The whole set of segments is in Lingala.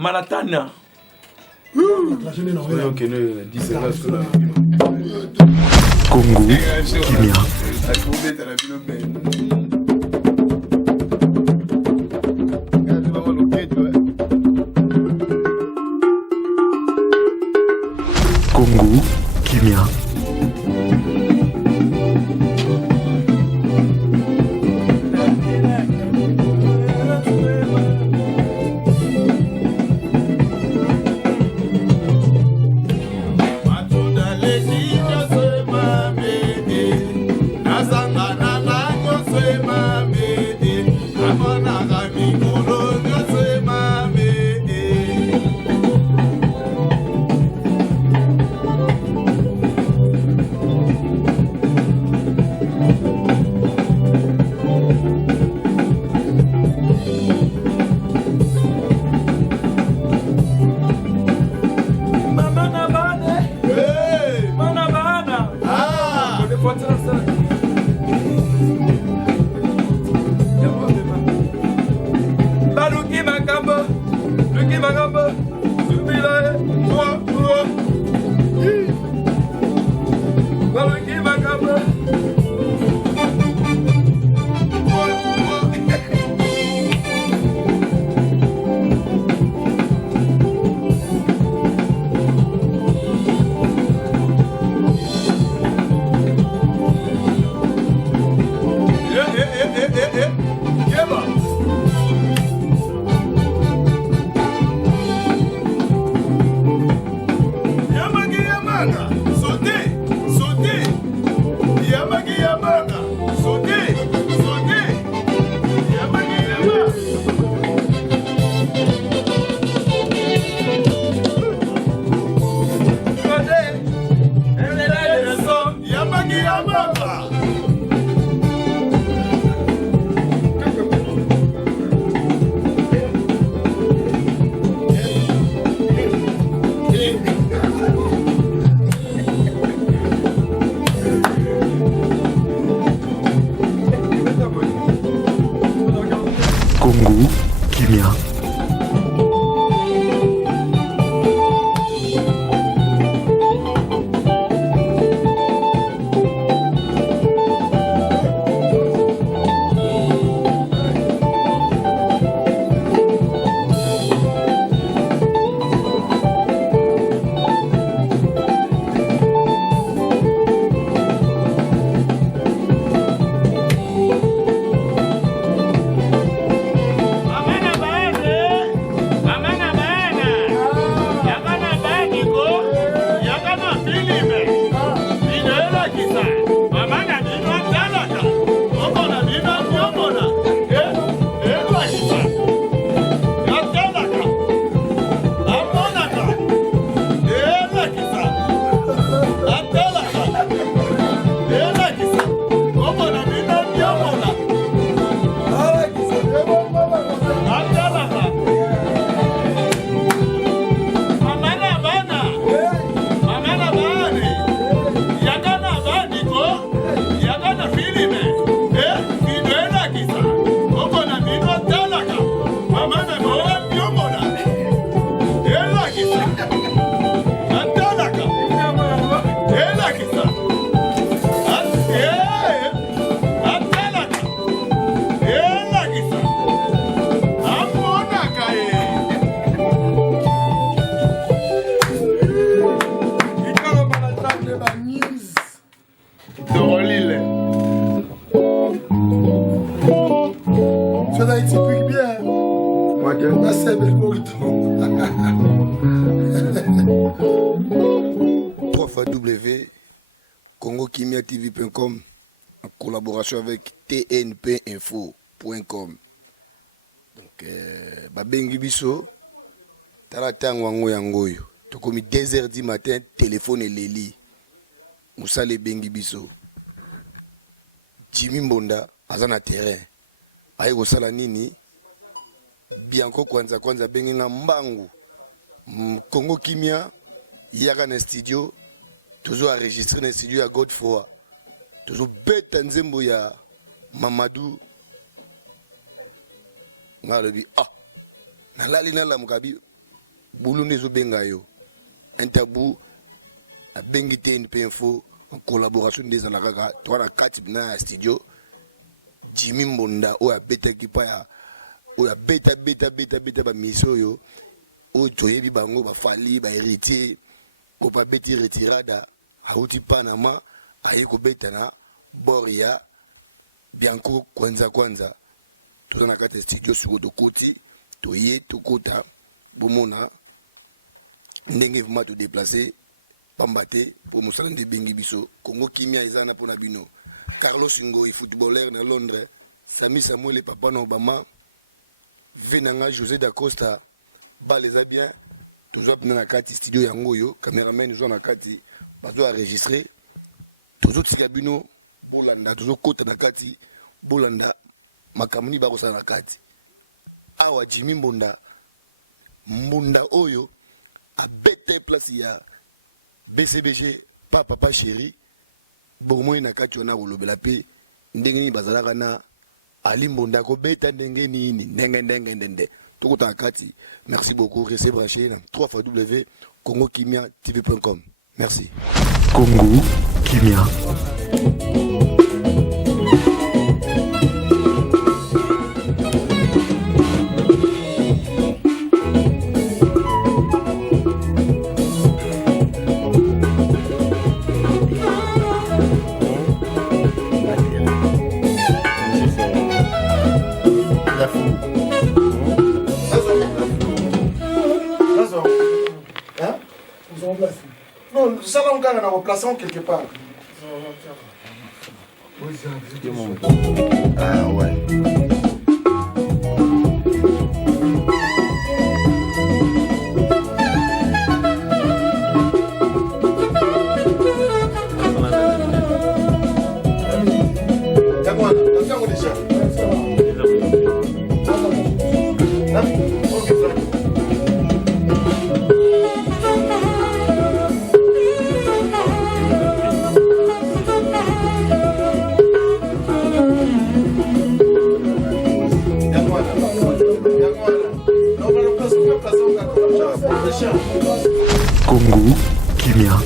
Malatana. Congo, Kimia. Congo, Kimia. Congo, Kimia. www.congokimiatv.com en collaboration avec tnpinfo.com. Donc, babengi biso, tala tango wango yangoyo. Tokomi 2h du matin, téléphone et Leli. Moussa le bengi biso. Jimmy Mbonda, azana terrain. Aye kosala nini? Bianco kwanza bengi na mbangu. Congo Kimia, yaka na studio. Toujours enregistré dans le studio à Godefroy. Toujours bête en zembo ya Mamadou. Ngalobi ah. Na lali na la mukabi boulot nezo bengayo un tabou a bengité une info en collaboration des anakaka toi na kati na studio Jimmy Mbonda o a beta kipa ya o a beta ba mission yo o toyebi bango ba fali ba héritier ko pa beti retirada hauti Panama ayeko beta na Boria Bianco kwanza tout na kati studio sur dokoti toye tokota bomona ndenge vraiment te déplacer pambate pour musala de bengi biso Congo Kimia izana pona bino Carlos Ngoi footballeur na Londres Sami Samuel papa na Obama Venanga José da Costa ba les a bien toujours na kati studio yango yo cameraman zo na kati bazo enregistrer toujours tika bino bolanda toujours kota na kati bolanda makamuni ba kosala na kati awa Jimmy Mbunda oyo a bête place ya BCBG papa chéri bomoi na kati ona kolobela pe ndenge ni bazalaka na Ali Mbunda ko beta ndenge nini ndenge tokota kati. Merci beaucoup, restez branchés na www.congokimia.tv.com. Merci. Congo Kimia. Non, ça là on gagne en remplaçant quelque part. Ah ouais. Congo Kimia.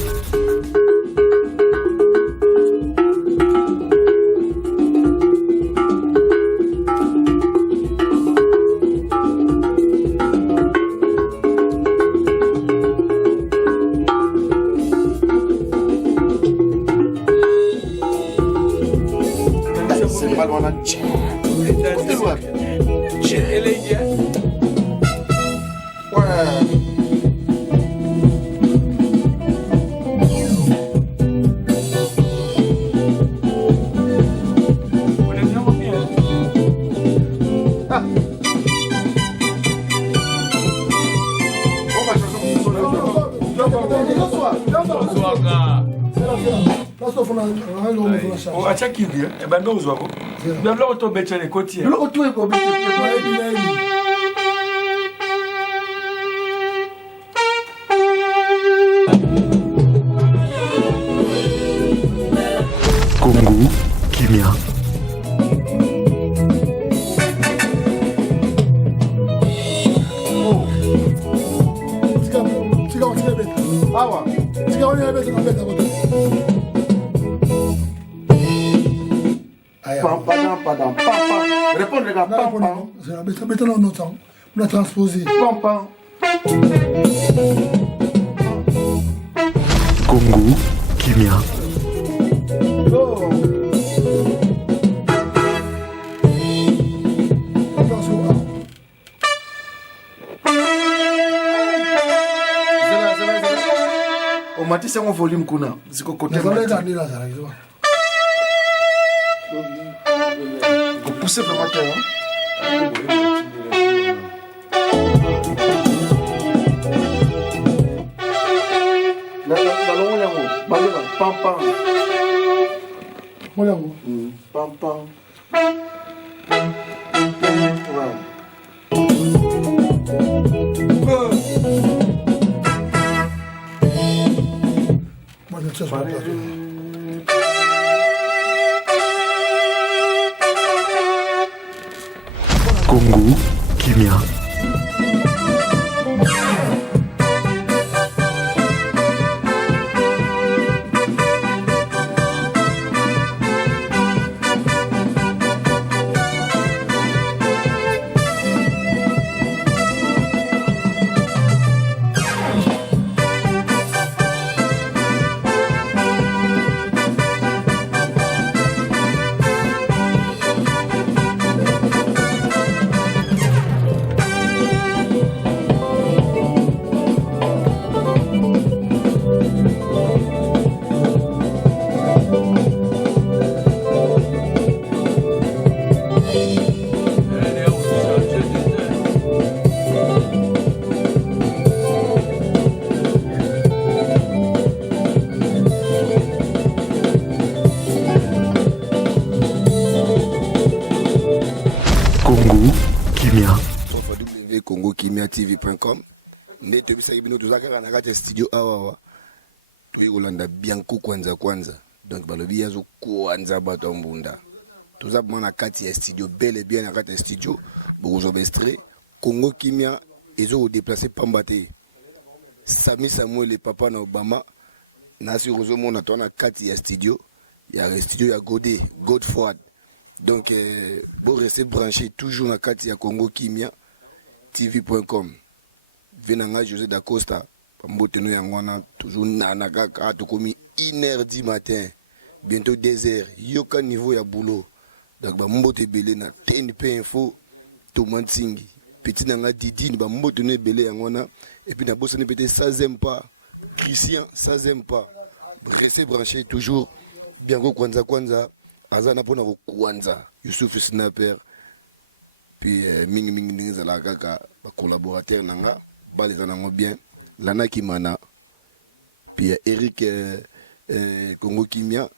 C'est pas loin là. acha kivi ebanga uzwako biloko tobetela ekoti biloko tu Congo Kimia. awa répondre les gars, maintenant on a transposé. Congo Kimia. on m'a dit c'est un volume qu'on a. C'est qu'on côté. Vous poussez vraiment terre. La pam pam. Pam pam. Congo Kimia. kimiatv.com nde tobisaki bino tozakaka na kati ya studio awawa toyi kolanda Bianco kwanza donc balobi yazo kwanza bato ya mbunda toza bima na kati ya studio bel et bien na kati ya studio bokozwa extrait Congo Kimia ezo kodeplace pamba te Sami Samuel papa na Obama nasi kozomona to na kati ya studio ya Godford. Donc bon rester branché toujours na kati ya Congo Kimia tv.com. Venanga José Dacosta mbote no yangwana toujours na kaka to komi 1h du matin bientôt 2h yoka niveau ya boulot. Donc ba mbote belé na TNP info to mantingi petit nanga Didi ba mbote no belé yangwana et puis na bossa ne peut-être 16e pas Christian 16e pas. Restez branché toujours Bianco kwanza azana pona ko kwanza Youssouf Sniper puis mingi ndinga la kaka ba collaborateur nanga bale zanango bien Lana Kimana puis Eric Congo Kimia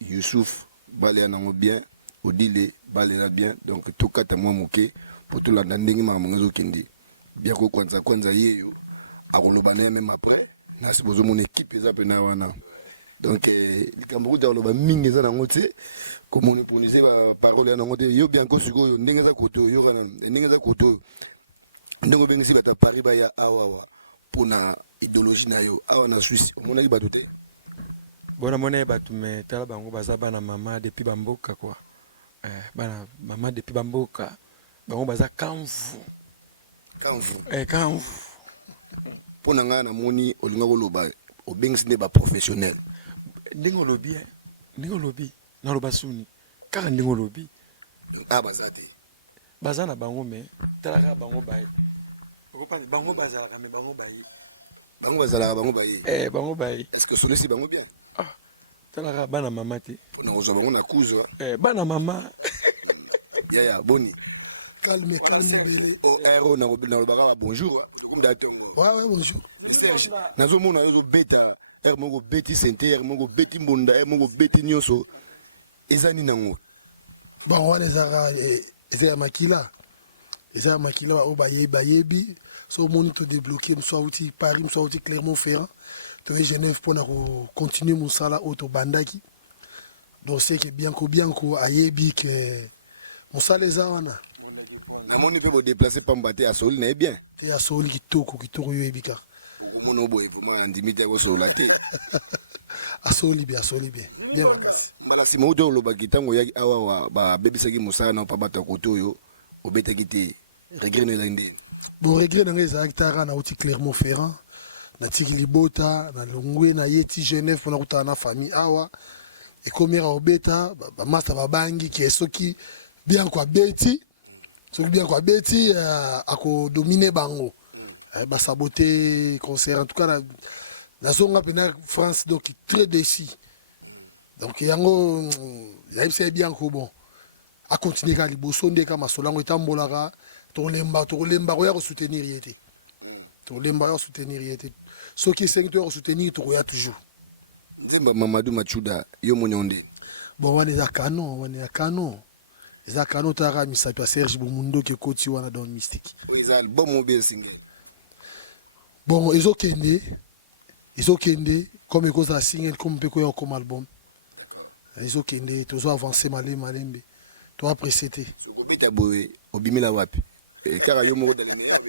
Youssouf bale nango bien Odile bale na bien donc tout kata moi moké pour tout la ndingi mamango kindi Bianco kwanza yeyo akoloba na même après na sibozo mon équipe eza pena wana. Donc likambo ta loba mingi za nango te comme on prononcer ba parole ya nango te yo Bianco siko yo ndenge za koto yo kana ndenge za koto ndenge bengisi bata Paris ba ya awawa pona idéologie na yo awa na Suisse omona ki bato te bona mona bato me tala bango baza bana mama depuis bamboka quoi bana mama depuis bamboka bango baza kamvu pona nga na moni olinga koloba obengisi ne ba professionnel ndingo lobi na loba suni kaka ndingo lobi bazate bazana bango me talaka bango baye okopani bango bazalaka me bango baye bango baye est-ce que solesi bango bien talaka bana mama te pona kozwa bango na kuzwa bana mama ya boni calme belé ero na lobaka bonjour comme d'atongo ouais bonjour Serge nazomona yo beta moko beti sente moko beti mbunda moko beti nyoso ezani nango bon wana eza makila o bayebi so moni to débloquer mso outi Paris mso outi Clermont-Ferrand to Genève pour na continuer musala auto bandaki donc c'est que Bianco ayebi que musala eza wana na moni pe bo déplacer pamba te asoli na bien te asoli kitoko yo ebika mono boy vraiment andimite ko sola te asoli bien makasi mala sima uto lo bakitango yaki awa ba bebisaki musala na pa bata koto yo obetaki te regret no ezandi bon regret na ngeza hectare na uti Clermont-Ferrand na tiki libota na longwe na yeti Genève pour na kutana na famille awa et komera obeta ba master babangi ki esoki Bianco abeti ako dominer bango ba saboter concert en tout cas la zone pena France donc très déçu donc yango c'est Bianco bon a continuer ka liboso ndeka masolango etambolaka to lemba ko ya soutenir yete ce qui est 5 heures soutenir to ya toujours Nzemba Mamadou Machuda yo monyonde bon wana za canon ezaka notara misapi ya Serge Bumundo ke koti wana dans mystique oza album bien single bon ezokende comme cause la single comme pe ko comme album ezokende tozo avancer malembe to apprécier obeta boye obimela wapi kaka yo moko dans les meilleurs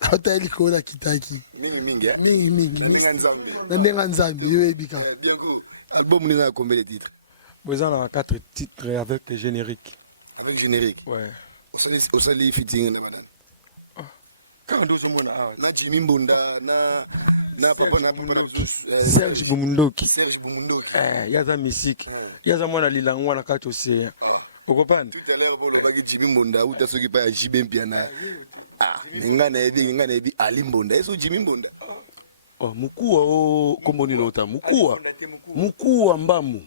atali ko la kitaki mingi na ndenga nzambe yo ebika Bianco album ni na combien de titres besoin na 4 titres avec le générique. Avec générique. Ouais. Au sali fitting na banane. Quand nous sommes là. Na Jimmy Mbunda na papa na Serge Bumundoki. Yaza musique. Yaza mwana lilangwa na kati océan. Okopana. Tout à l'heure bolo baki Jimmy Mbunda uta soki pa JB Mpiana. Ngana ebi Ali Mbunda. Eso Jimmy Mbunda. Mukua komboni lota mukua mbamu.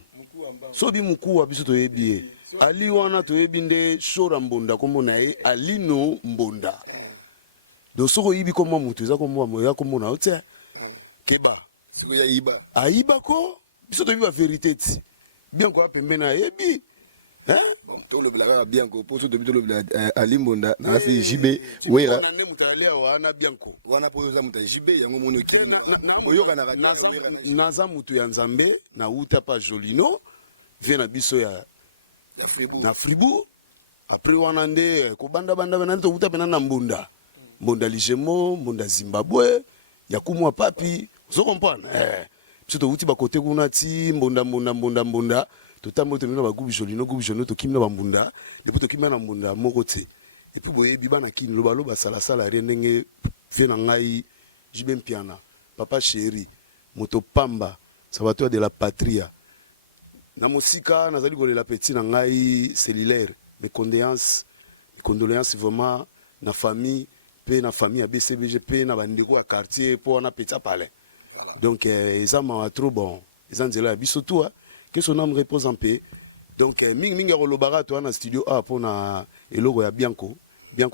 Sobi mukua biso to yebi ali wana to yebi nde shora mbonda komona e alino mbonda do soko yibi komwa mutu za komwa moya komona ote keba siko ya iba aiba ko biso to yiba vérité ti bien ko apembe na yebi hein tolobelaka bianco mpo so tobi tolobela alimbonda na asi jibe wera nde moto ali awa na bianco wana mpo oza moto ya jibe yango moni okili boyokanaka naza moto ya nzambe nauta pa jolino vie na biso na fribourg après wana nde kobandabanda nani touta mpena na mbunda ligemo mbunda zimbabwe ya kumwa papi ozo comprendre biso touti bakote kuna ti mbunda totambo tomina bagubi jolino tokimi na bambunda lepo tokimi na mbunda moko te epuis boyebi bana kini loba salasala rien ndenge vie na ngai jibe mpiana papa chéri moto pamba sabato de la patria na mosika nazali kolela petit na ngai cellulaire mes condoléances vraiment na famille pe na famille ya BCBG pe na bandeko ya quartier po na petit palais donc eza mawa trop bon eza nzela ya biso tu que son âme repose en paix. Donc mingi rolobara to na studio a po na eloko ya bianco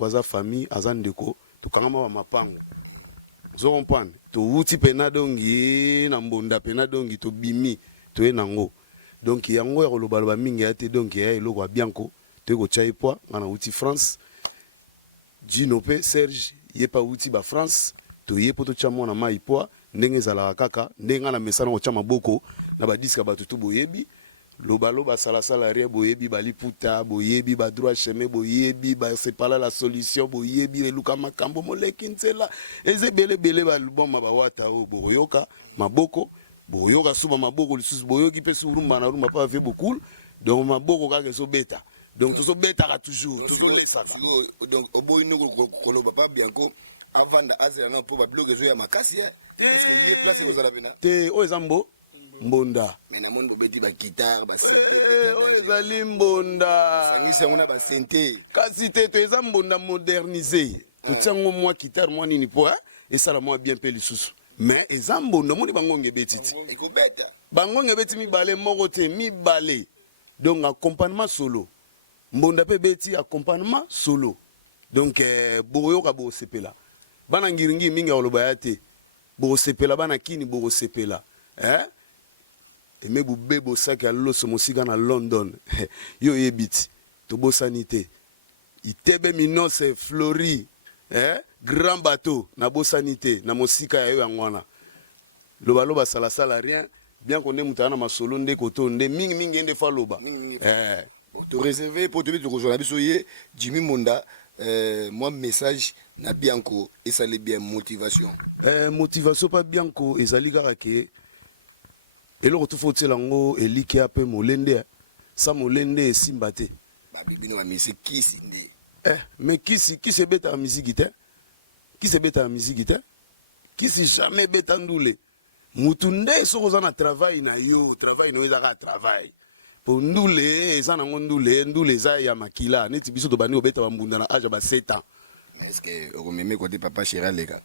aza famille aza ndeko to kangama ba mapango zo comprendre to wuti pena dongi na mbonda pena dongi to bimi to enango donc yango ya rolobara mingi ate donc ya eloko ya bianco to ko chai po na wuti France Gino pe Serge yepa wuti ba France to yepo to chamo na mai po ndenge zala kaka ndenge na mesana ko chama boko na badiska batutu boyebi loba salasala rien boyebi baliputa boyebi ba droit chemin boyebi ba sepala la solution boyebi eluka makambo moleki nzela ezebele ba luboma ba wata o boyoka maboko boyoka suba maboko lisusu boyoki pe surumba na rumba pa fait beaucoup donc maboko kaka so beta donc to so beta toujours to so lesa donc oboyi no koloba pa bianco avant d'azela no po ba bloque zo ya makasi parce que il est placé aux alapena te o ezambo mbonda mais na monde bobeti ba guitare ba synthé ezali mbonda sangisi yango na ba synthé kasi te to eza mbonda modernisé totiango mwa guitare mwa nini po esala mwa bien pe lisusu mais eza mbonda moni bangonge betiti ekobeta bangonge beti mibale moko te mibale donc accompagnement solo mbonda pe beti accompagnement solo donc boyoka bosepela bana ngiringi mingi oloba ya te bosepela bana kini bosepela emebu bebo saki ya loso mosika na London yo yebiti tobosani te itebe minose flori grand bateau na bosani te na mosika ya yo yango wana loba salasala rien bien qu'on ait moutana masolo nde koto nde mingi nde fa loba to réserver pour te dire que je suis Jimmy Monda moi message na bianco et ça les bien motivation motivation pas bianco ezali kaka ke eloko to faut lango eliki ape molende sa molende esimba te ba bibino ba musique kisi nde mais qui beta la musique te qui se beta la musique te qui si jamais beta ndule mutu nde soko za na travail na yo ezaka travail po ndule eza nango ndule eza ya makila neti biso to bani obeta bambunda na age ba 7 ans. Mais est-ce que okomeme côté papa Chéra lega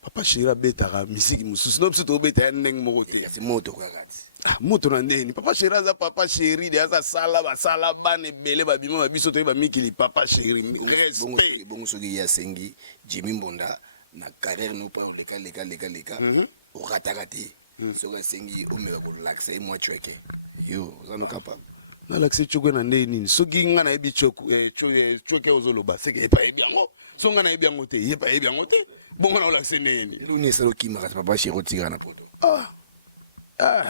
papa Chéra betaka misiki mususu no biso to beta ndenge moko te c'est moto kakati moto na ndeni papa Chéra za papa Chéri de asa sala bane bele ba bima biso to ba mikili papa Chéri respect bongo soki ya sengi Jimmy Mbonda na carrière no pa leka o rataka te soki sengi o meka ko relaxer moi chweke yo zano capable na l'accès chokwe na ndeni soki nga na ebi chokwe ozoloba seke epa ebi yango so nga na ebi yango te epa ebi yango te bongo na l'accès neni luni salo kimaka papa Chéro tigana na poto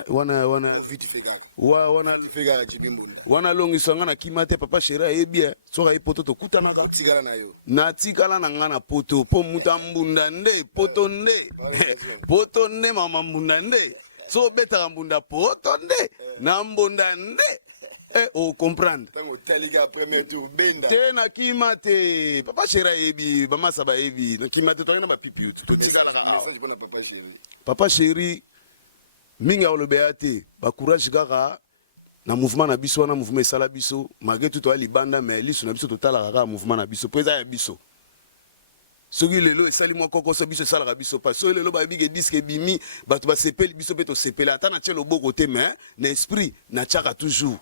wana vite fekaka wana fekaka Jimmy Mbonda wana longiso nga na kima te papa Chéra ebi soka epoto to kutanaka tigala na yo na tikala na nga na poto po muta mbunda nde poto nde mama mbunda nde so betaka mbunda poto nde na mbunda nde o comprendre tango talika premier tour benda te na kima te papa Chéra ebi bamasa ba ebi na kima te to na ba pipi to tikala ka message pour papa Chéri papa Chéri minga olobeya te ba courage kaka na mouvement na biso na mouvement esala biso malgré tout ali banda mais liso na biso totala kaka mouvement na biso pesa ya biso soki lelo esali mwa kokoso biso esalaka biso pa soki lelo bayebike diske ebimi bato basepeli biso mpe tosepeli ata na tie loboko te mais na esprit na tiaka toujours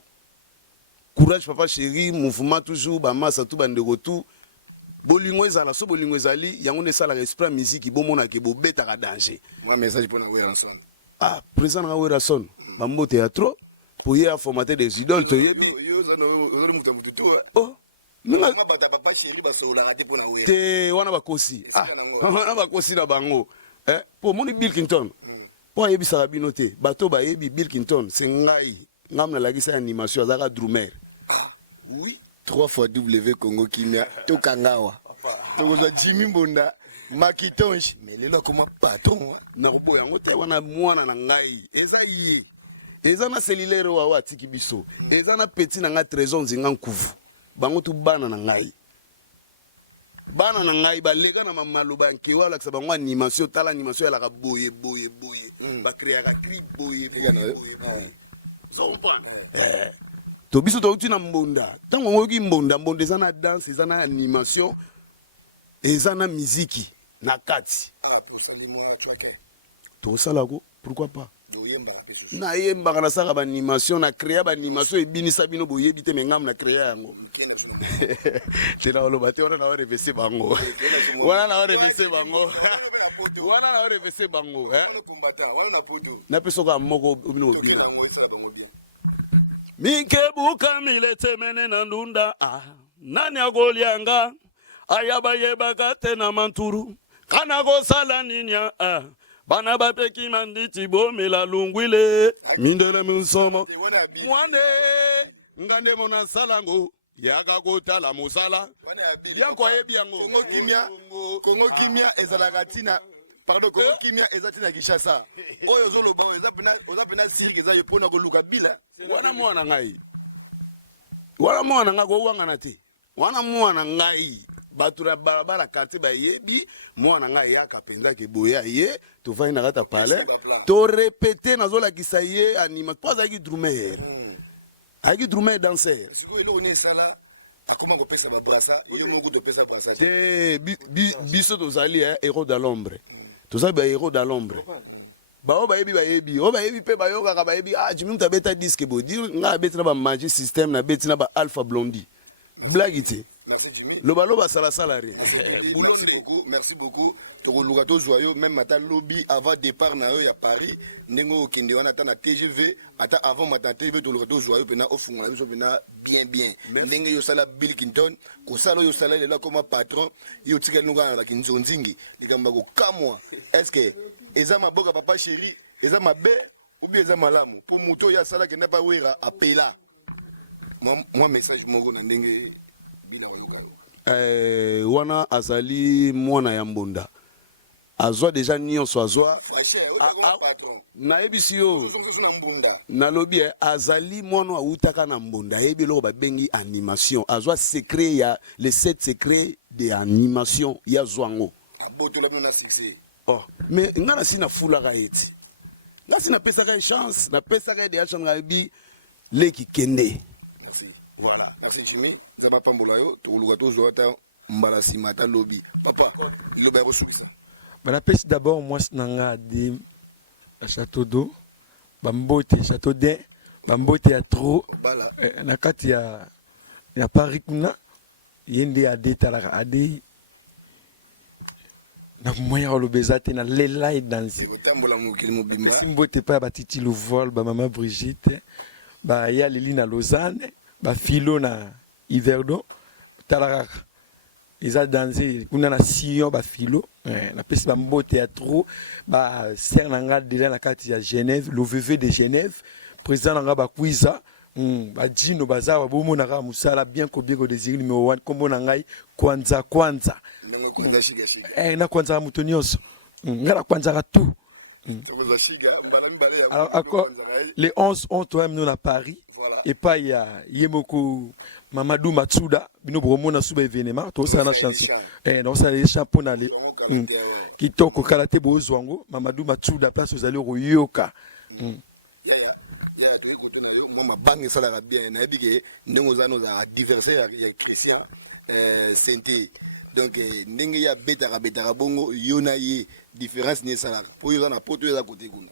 courage papa Chéri mouvement toujours bamasa tu bandeko tu bolingo ezala so bolingo ezali yango nde esalaka esprit ya musique bomonaka bobetaka danger moi message pour na Weranson présent na Weranson bambote ya trop pour y formater des idoles to yebi yo Oh, minga papa chéri basolaka te mpona wera te wana bakosi. Ah, wana bakosi na bango. Po moni Bill Clinton. Po ayebisaka bino te. Bato bayebi Bill Clinton, c'est ngai. Ngam na lakisa animation azaka Drumer. Ah, oui. 3 fois W Congo Kimia. Tokangawa. Tokozwa Jimmy Mbonda. Makitonge. Mais lelo akoma patron. Na robo yango te wana mwana na ngai. Eza ye. Eza na cellulaire wa atiki biso. Eza na petit na nga trésor nzinga nkuvu. Bango tu bana na ngai. Bana na ngai baleka na maloba nkewa la kisa bango animation tala animation ya la boye. Ba créer ka cri boye. Ça on prend. To biso to uti na mbonda. Tango ngoki mbonda eza na danse, eza na animation, eza na muziki na kati. Ah, pour ça les mots tu vois que. To sala ko, pourquoi pas? Na yemba kana saka ba animation na créer ba animation ebinisa bino boyebi te mengam na créer yango. Tena oloba te wana na revese bango. Wana na revese bango. Wana na revese bango, na peso ka moko obino bina. Mikebuka milete mene na ndunda nani agolianga ayaba yebaka te na manturu kana kosala ninya bana bapeki manditi bomela lungwile mindele munsomo mwane ngande mona salango yaka kotala musala yanko ayebi yango Congo Kimia ezalaka tina. Pardon, Congo Kimia ezati na Kinshasa. Oyo zoloba oza pena siri keza yo pona ko luka bila. Wana mwana ngai. Wana mwana nga ko wanga na te. Wana mwana ngai. Batura barabara quartier ba yebi mwana ngai yaka penza ke boya ye to va ina kata pale. To répéter na zola kisaye anima pas aki drumer. Aki drumer danser. Siko elo ne sala akoma ko pesa ba brasa yo mongo to pesa brasa. Te biso to zali héros de l'ombre. To zali ba héros de l'ombre. Ba o ba yebi pe ba yoka ka ba yebi Jimmy mutabeta disque bo dire nga betina ba magie système na betina ba Alpha Blondie. Blague. Merci Jimmy. Loba sala salari. Merci beaucoup. Toko lugato joyeux même matin lobby avant départ na yo ya Paris ndengo kende wana ta na TGV ata avant matin TGV to lugato joyeux pena ofunga biso pena bien ndenge yo sala Bill Clinton ko sala yo sala le comme patron yo tika nunga ba kinzonzingi likamba ko kamwa est-ce que eza maboka papa chéri eza mabe ou bien eza malamu pour moto ya sala ke na pas wera apela moi message moko na ndenge bila yoka wana azali mwana ya mbonda azwa deja nyonso azwa nayebi yo nalobi azali mwana awutaka na mbonda ayebi eloko babengi animation azwa secret ya les 7 secrets de animation ya zwango mais nga na si na fulaka eti nga si napesaka chance napesaka de chance ngayebi leki kende. Voilà. Merci Jimmy. Zaba pambola yo to lugato joata mbala simata lobby. Papa, loba ressources. Bana pesi d'abord moi nanga de château d'eau, bambote château d'eau, bambote ya trop na kati ya Paris kuna yende ade talaka ade na moya olobezate na lela danse. Tambola mokili mobimba. Simbote pa batiti le vol ba maman Brigitte, ba ya Lili na Lausanne. Ba filo na Yverdon talaka ils dansé kuna na Sion ba filo na pesi ba mbote ya trop ba ser nanga déjà na kati ya Genève le VV de Genève président nanga ba kuiza ba dino bazawa bomo na ka musala bien ko désir numéro 1 kombo na ngai kwanza na kwanza mutonioso ngara kwanza ka tout alors les 11 toi-même nous à Paris. Et pas il y a Yemoko Mamadou Matsuda bino bromona suba événement to ça na chanson donc ça les chapeaux na les qui toko karaté bozwango Mamadou Matsuda place aux allez royoka ya to écoute na yo moi ma bangue ça la bien na bige ndenge za no za adversaire ya Christian Sainté donc ndenge ya betaka bongo yona ye différence ni ça pour yo na poto ya côté kuna.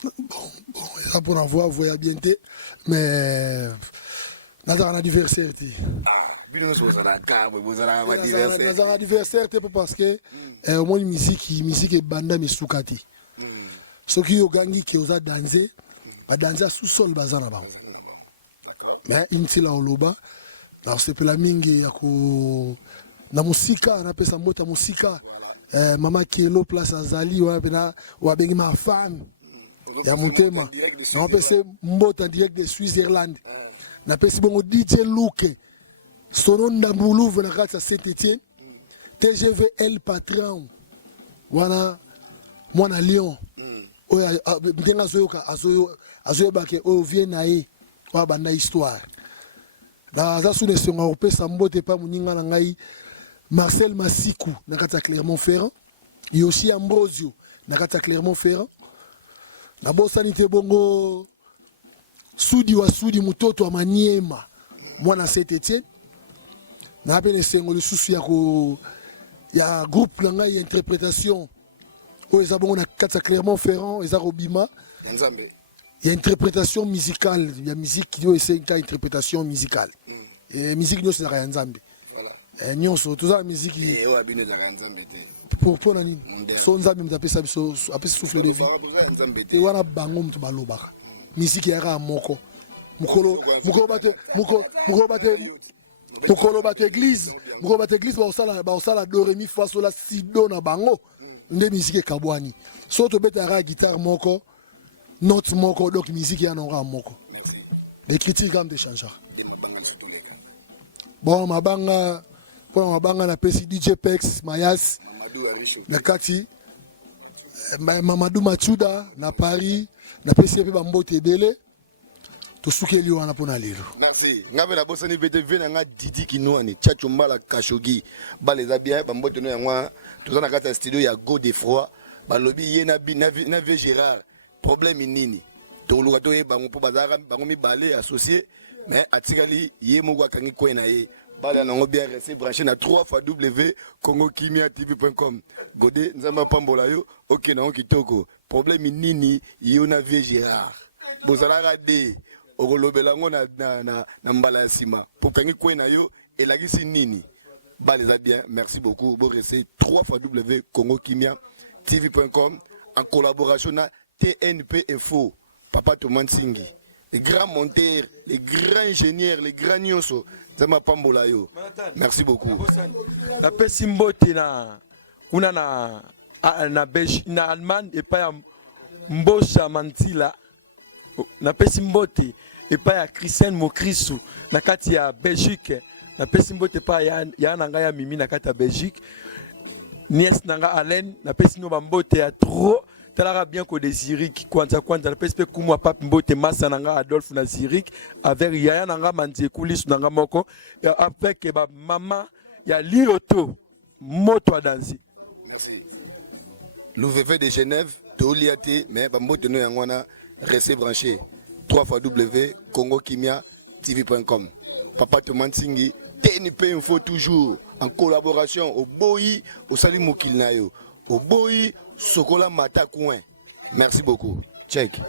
Bon, ça pour avoir voyage bien té, mais dans un adversaire té. Bino so ça la car, vous allez avoir adversaire. Dans un adversaire té parce que au moins musique est banda misukati. Ce qui yo gangi qui osa danser, ba danser sous sol bazana ba. mais intila oloba na sepela mingi ya ko na musika na pesa mota musika mama Kielo place azali wana pena wa bengi ma femme ya mutema na pesa mbota direct de Switzerland na pesa bongo DJ Luke sono ndambulu na kati ya Saint-Étienne TGV El Patron wana mwana Lyon oya mtenga azoyo bake o viena e wa banda histoire na za sune songa opesa mbote pa muninga na ngai Marcel Masiku na kati ya Clermont-Ferrand Yoshi Ambrosio na kati ya Clermont-Ferrand na bosani te bongo Sudi wa Sudi mutoto wa Maniema mwana Saint-Étienne na pene sengo le susu ya groupe na ngai interprétation o eza bongo na kati ya Clermont-Ferrand eza Robima Nzambe. Il y a interprétation musicale, il y a musique qui doit une interprétation musicale. Et musique nous c'est la Nzambe. Voilà. Nous sommes tous la musique Et ouais, bien la Nzambe. pour nani. So Nzambe me taper ça après souffle de vie. Et wana bango mtu baloba. Musique ya moko. Mukolo bate église ba osala do re mi fa so la si do na bango. Nde musique kabwani. So to beta ra guitare moko. Note moko donc musique ya nora moko. Les critiques comme des changeurs. Bon mabanga pour mabanga na pesi DJ Pex Mayas na kati Mamadou Machuda na Paris na pesi pe bambote ebele to sukeli wana pona lelo. Merci. Ngabe na bosani BTV na nga Didi Kinwani Chacho Mbala Kashogi baleza bien bambote no yangwa tozana kati studio ya Godefroy balobi ye na vie Gérard. Problème nini to luka to bango po bazaka bango mibale associé mais atikali ye moko kangi ko na ye bala nango bien resté branché na 3x congokimiatv.com Godé nzamba pambola yo OK na kitoko problème nini yo na vie Gérard bozalaka de okolobela ngo na mbala ya sima po kangi ko na yo elagisi nini baleza bien merci beaucoup bo resté 3x congokimiatv.com en collaboration na TNP Info, Papa Thomas Singi, les grands monteurs, les grands ingénieurs, les grands nyonso, Zama Pambolayo. Merci beaucoup. La pesimbote na kuna na Allemagne et pas Mbosha Mantila. Na pesimbote et pas ya Christian Mokrisu na kati ya Belgique. Na pesimbote pas ya nanga ya Mimi na kati ya Belgique. Nies nanga Alain na pesino bambote ya trop. Talara bien que des Zurich, Kwanza, la perspective comme Pape Mbote Massa Nanga Adolphe na Zurich, avec Yaya Nanga Manzi Koulis Nanga Moko, avec maman, il y a Lioto, Moto Danzi. Merci. L'OVV de Genève, Toliate, mais Bambote no Yangwana, restez branché. 3x congokimiatv.com. Papa Tomansingi, TNP Info toujours, en collaboration au Boyi, au Salimou Kilnayo, au Boyi, Sokola Mata Coin. Merci beaucoup. Check.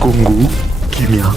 Congo, Kimia.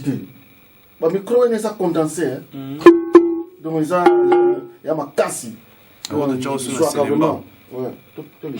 quantité. Le micro est condensé. Donc, il y a ma casse. On a déjà aussi un cinéma. Ouais, tout les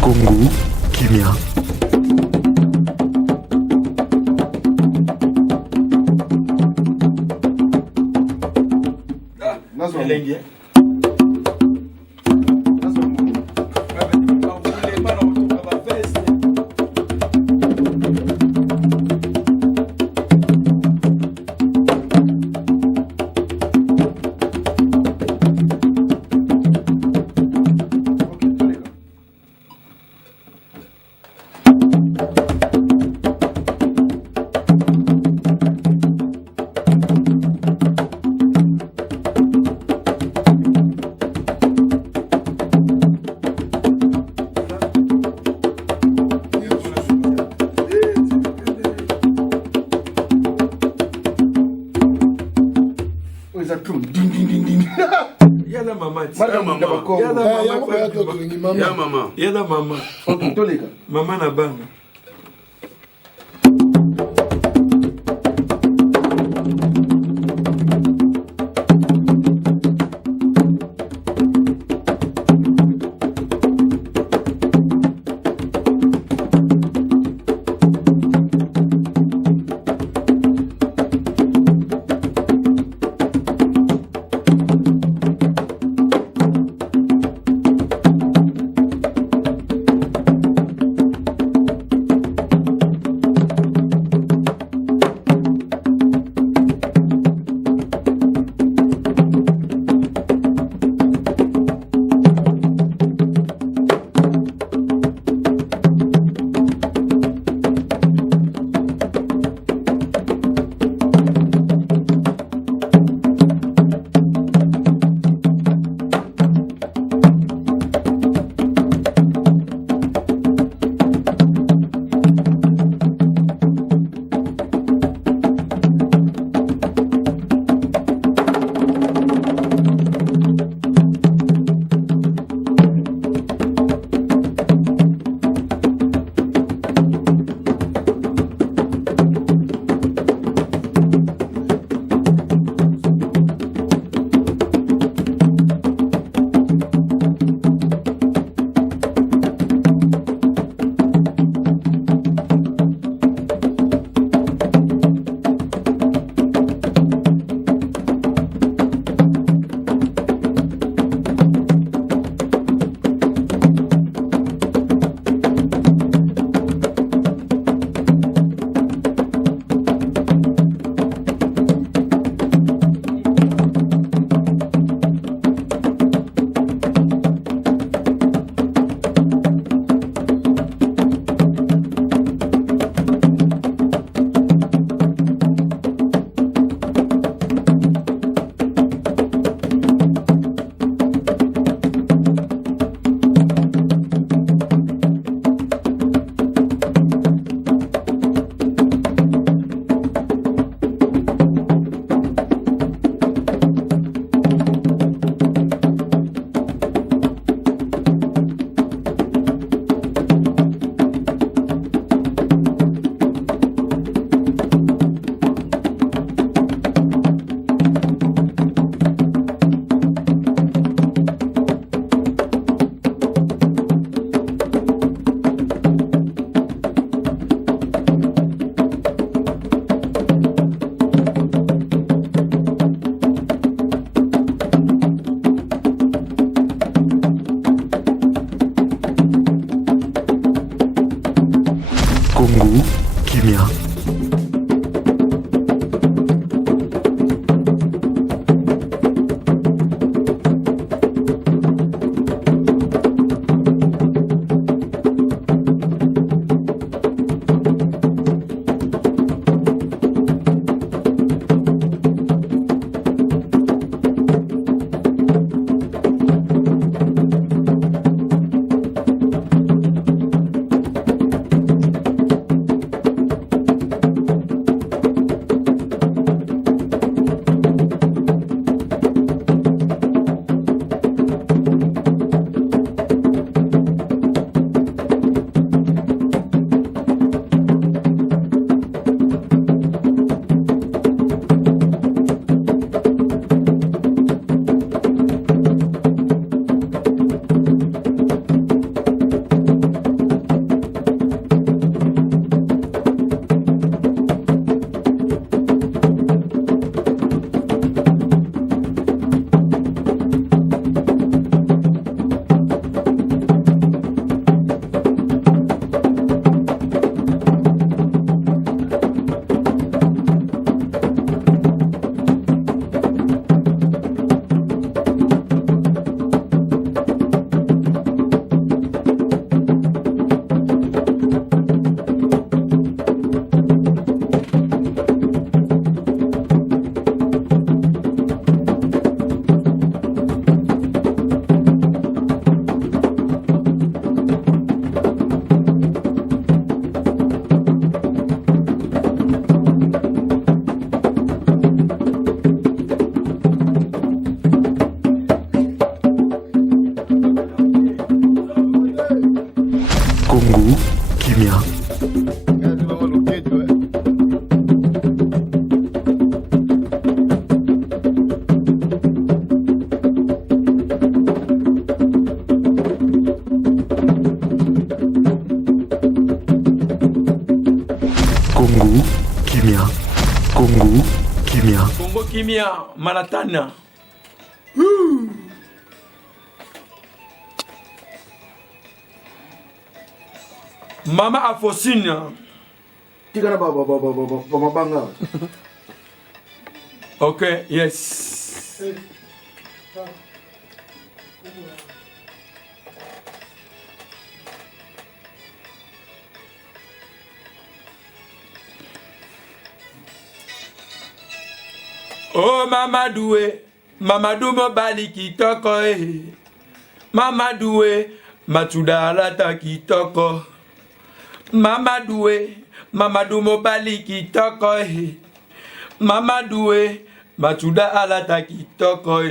Congo, Kimia. Yala mama. Yala mama. Mama na bana. Congo Kimia. Congo Kimia, Malatana. Mama Afosina. Tika na banga. Okay, yes. Oh Mamadou Mobali kitoko Mamadou Matuda alata kitoko Mamadou Mobali kitoko Mamadou Matuda alata kitoko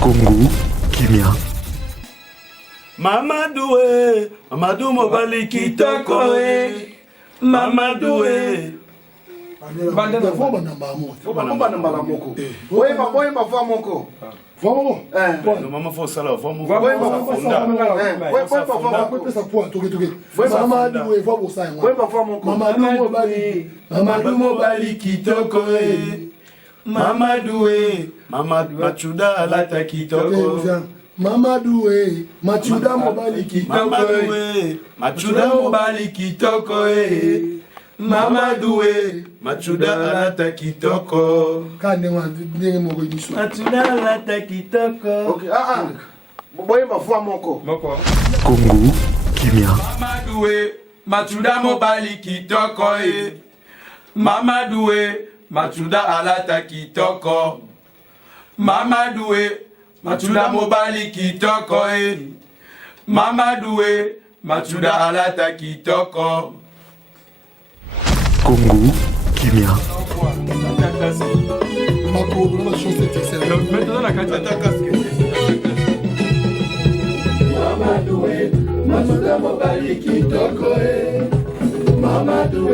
Congo Kimia. Mamadou Mobali kitoko Mamadou Banda fo na mamu. Fo bana mbala moko. Boye ba fo moko. Vamos. Maman faut ça là, vamos. Boye ba fo moko. Mamadou Mobali kitoko Mamadou Machuda alata kitoko Mamadou Machuda Mobali kitoko Machuda Mobali kitoko Mamadou Machuda alata kitoko Kane wa ndenge moko diso Machuda alata kitoko. Okay, boye ba fo moko. Congo Kimia. Mamadou Machuda Mobali kitoko Mamadou Machuda alata kitoko Mamadou Machuda Mobali kitoko Mamadou Machuda alata kitoko Congo Kimia. Makolo na chaussette excellente. Maintenant la Mamadou Machuda Mobali kitoko Mamadou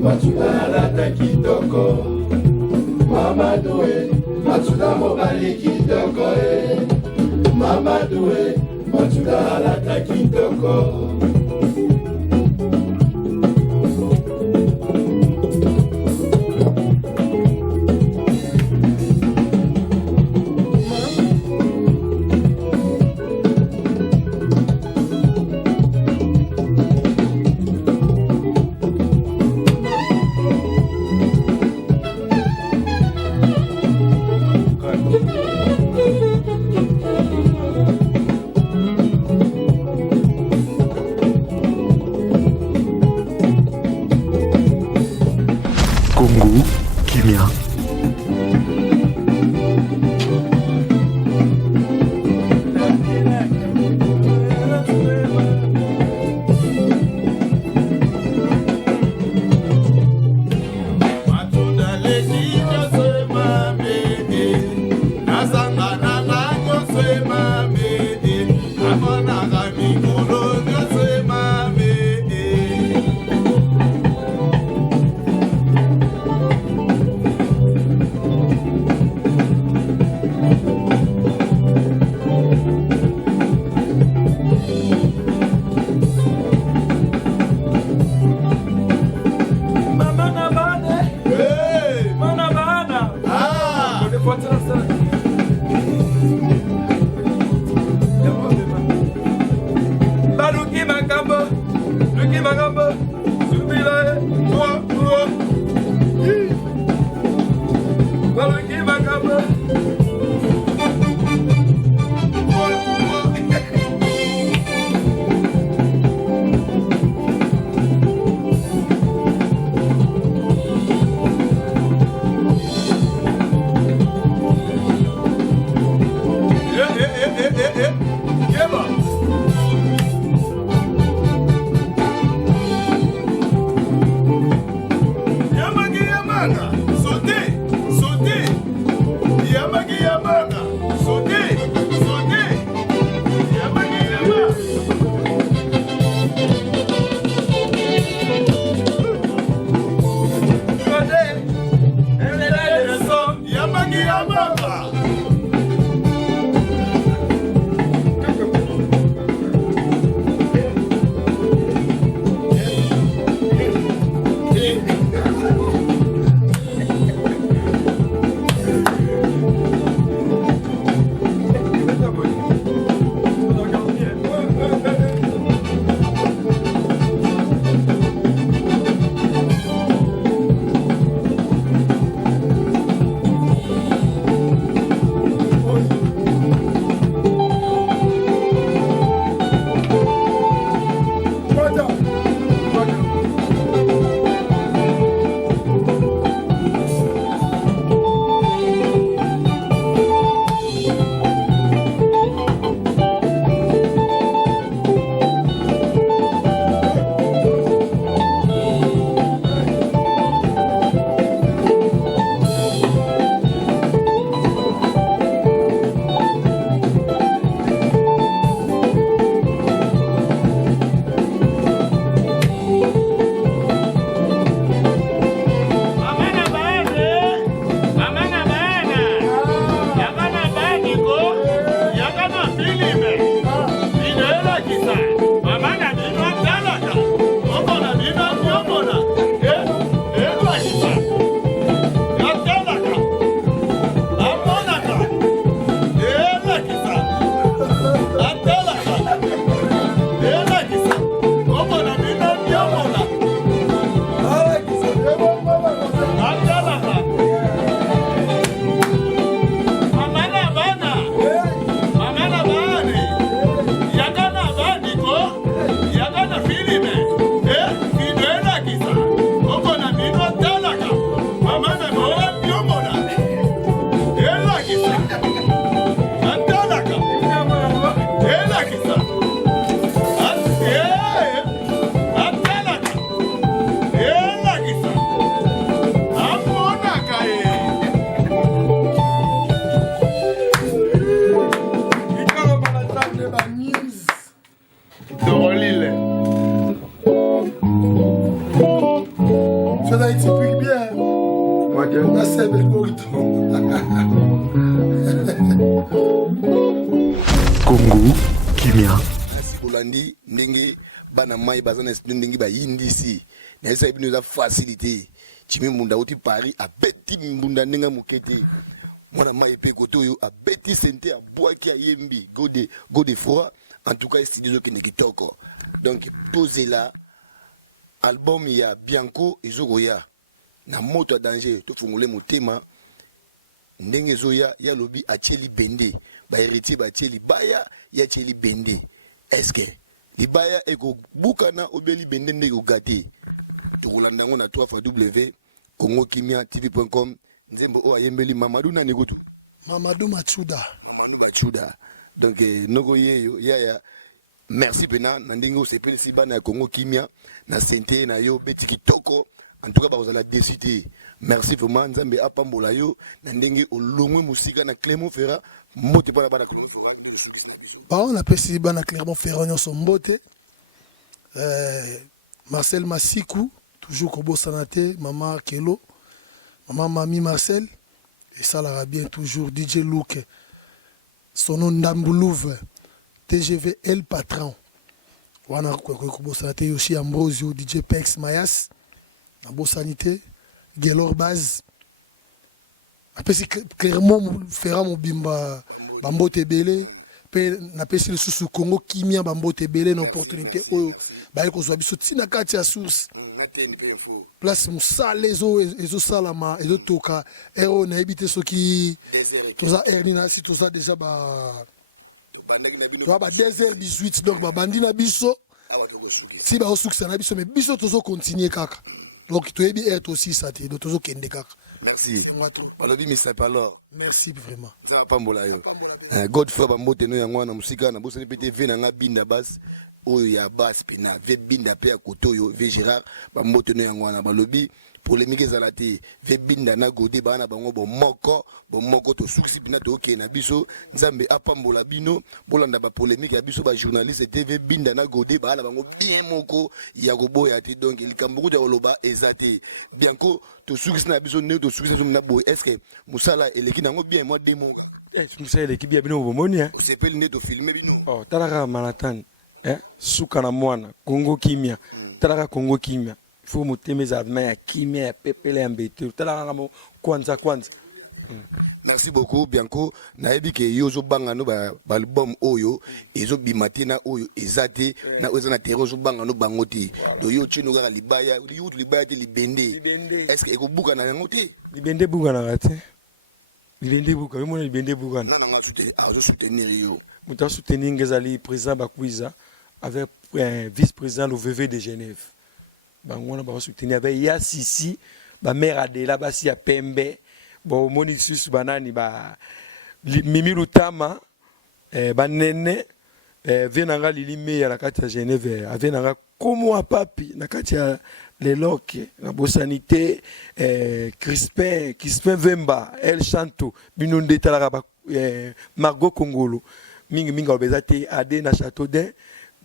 Machuda alata kitoko Mamadou Machuda Mobali kitoko Mamadou Machuda alata kitoko. Congo Kimia. news. Dorolile. Tu as été typique bien. La sève est Congo Kimia. Bolandi ndenge bana mai bazana ndenge ba yindisi na esa ibino za facilité chimi munda oti Paris a beti munda ndenge mukete mwana mai pe koto a beti sente a boaki a yembi go de froid en tout cas studio ki kitoko donc poser là album ya Bianco ezogoya na moto danger to fungole motema ndenge zoya ya lobi a cheli bende ba héritier ba cheli baya ya cheli bende. Est-ce que libaya eko bukana obeli bende ndeko gate tukulandango na 3w congokimia.tv.com nzembo o ayembeli Mamadou na nikutu Mamadou Machuda donc noko yeyo yaya merci pena na ndenge osepeli si bana ya Congo Kimia na sente na yo beti kitoko en tout cas bazala décité merci vraiment nzambe apambola yo na ndenge olongwe musika na Clément Ferra mbote para bana Clément Ferra de sukisi na biso ba on appelle si bana Clément Ferra nyonso mbote Marcel Masiku toujours kobo sanate maman Kelo maman Mami Marcel et ça la bien toujours DJ Luke son nom Ndambulouve TGV El Patron wana kobo sanate Yoshi Ambrosio DJ Pex Mayas na Bosanité Gelor Baz après si clairement Ferra mobimba bambote belé pe na pesi le sous Congo Kimia bambote belé na opportunité oyo ba ko zwa biso tina kati ya source place musale ezo salama ezo toka ero na ebité soki toza ernina si toza déjà ba 2h18 donc ba bandi na biso si ba osukisa na biso mais biso tozo continuer kaka donc tu es bien aussi ça te tozo kende kaka. Merci. Balobi Mr. Palor. Merci vraiment. Ça pambola yo. Godfrey bambote no yango na musika na bosa pete ve na nga binda bas oyo ya bas pena ve binda pe ya kotoyo ve Gérard bambote no yango na balobi polémique ezalate ve binda na gode bana bango bomoko to suksi bina to okay na biso nzambe apambola bino bolanda ba polémique ya biso ba journaliste TV binda na gode bana bango bien moko ya koboya te donc likambo de oloba ezate Bianco to suksi na biso ne to suksi na boy est-ce que musala eleki nango bien moi demonga musala eleki bien bino bomoni hein sepeli ne to filmer bino oh talaka Manhattan suka na mwana Congo Kimia talaka Congo Kimia faut motema arme ya Kimia ya pepele ya mbete talaka mo kwanza merci beaucoup Bianco nayebi ke yozo banga no ba album oyo ezo bimatina oyo ezate na ozo na terreau zo banga no bangoti do yo chino ga libaya te libende est-ce que ekobuka na yango te libende buka na gate libende buka yo mona libende buka non nga soutenir azo soutenir yo muta soutenir ngezali président Bakwiza avec vice-président le VV de Genève bangona ba soutenir avec Yassisi ba mère Adela basi ya Pembe bon moni susu banani ba Mimi Lutama banene venanga lilime ya la kati ya Genève avenanga komo a papi na kati ya leloke na Bosanité Crispin Vemba El Chanto binonde talaka ba Margot Kongolo mingi obezate ade na Châteaudun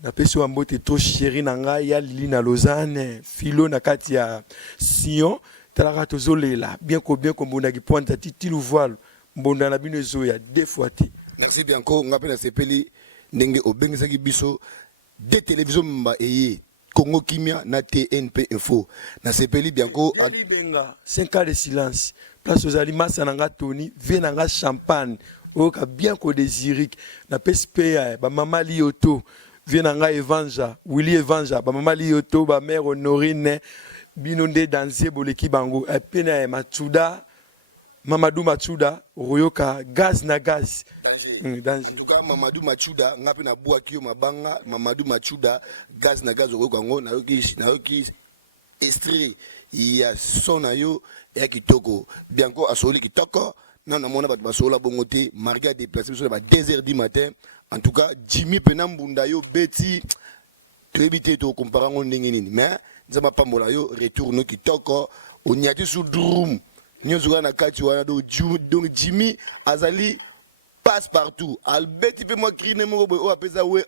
na pesi wa mbote to chéri nanga ya Lili na Lausanne Philo na kati ya Sion talaka tozolela bien ko mbona ki pointe titi lu voile mbonda na bino zoya deux fois ti. Merci Bianco ngape na sepeli ndenge obengisaki biso de télévision mba eye Congo Kimia na TNP Info na sepeli Bianco benga 5 ans de silence place aux aliments nanga Tony vient nanga champagne o ka bien ko désirique na PSP ba mama Lioto vient nanga Evanja Willy Evanja ba mama Lioto ba mère Honorine binonde danser boleki bango pena Machuda Mamadou Machuda royoka gaz na gaz danger en tout cas Mamadou Machuda ngapi na bwaki yo mabanga Mamadou Machuda gaz na gaz royoka ngo na yoki extrait ya sona yo ya kitoko Bianco asoli kitoko na mona bato basola bongote Marga déplacé sur ba 2h du matin en tout cas Jimmy Penambunda yo beti to éviter to comparango ndenge nini mais nzama pambola yo retourne kitoko onyati su drum nyozuka na kati wana donc Jimmy azali passe partout. Albert, il fait moi crier,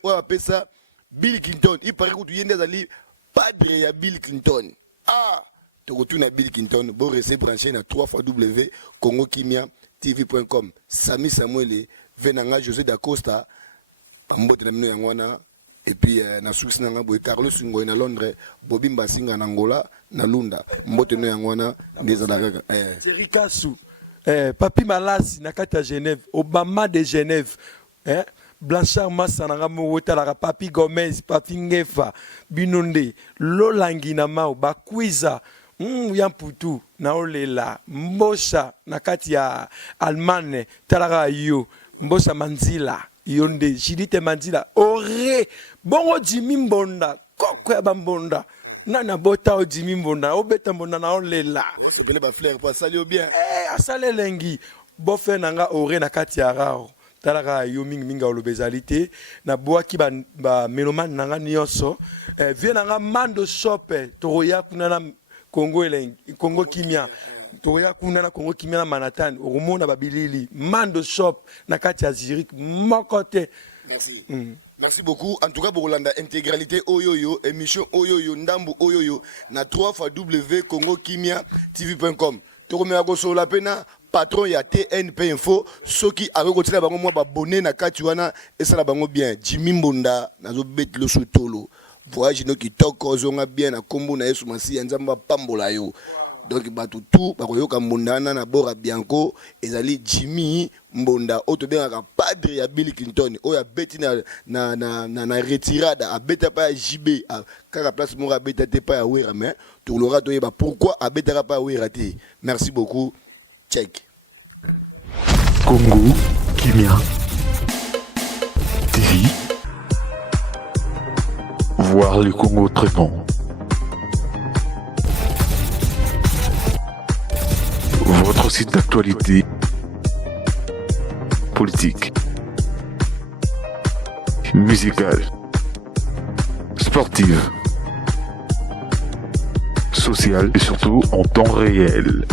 on appelle ça Bill Clinton. Il paraît que tu es allé padre ya Bill Clinton. Ah, tu retournes à Bill Clinton, bon rester branché na 3x congokimia.tv.com. Sami Samuel, Venanga José Dacosta, Pambote na mino yangwana. Et puis na Suisse na ngabo Carlos Ngoy na Londres, Bobby Mbasinga na Angola, na Lunda. Mbote no yangwana ndezalaka. Thierry Kassou. Papi Malasi na kati ya Genève, Obama de Genève. Blanchard Massa na ngamo wotalaka Papi Gomez, Papi Ngefa, Binonde, Lolangi na Mao, Bakwiza, Yamputu, na Olela, Mbosha na kati ya Allemagne, talaka yo, Mbosha Manzila, Yonde, Jidite Manzila, Ore, Bongo Jimmy Mbonda, Koko ya Bambonda. Nana bota o Jimmy Mbonda, obeta Mbonda na Olela. On se pele ba fleur pour saluer bien. Asale lengi, bofe nanga Ore na kati ya rao. Talaka yo minga olobezalité na boaki ba meloman nanga nyonso vie nanga mando shop toroya kuna na Congo Kimia toroya kuna na Congo Kimia na Manhattan omona babilili mando shop na kati ya Zurich mokote. Merci. Merci beaucoup. En tout cas, pour l'anda intégralité Oyoyo, émission Oyoyo, Ndambu Oyoyo, na 3x congokimia.tv.com. Tu remets sur la pena, patron ya TNP Info, ceux qui avaient côté la bango moi abonné na katuana et ça la bango bien. Jimmy Mbonda, nazo bet lo sotolo. Voyage no ki toko zonga bien na kombo na Yesu Masi nzamba pambola yo. Donc batu tout bakoyoka Mbondana na Bora Bianco ezali Jimmy Mbonda oto benga padre ya Bill Clinton oya beti na retirada abeta pa ya JB kaka place mo abeta te pa ya wera mais tout l'aura to yeba pourquoi abeta pa ya wera te. Merci beaucoup. Check. Congo Kimia TV. Voir le Congo autrement. Votre site d'actualité politique, musicale, sportive, sociale et surtout en temps réel.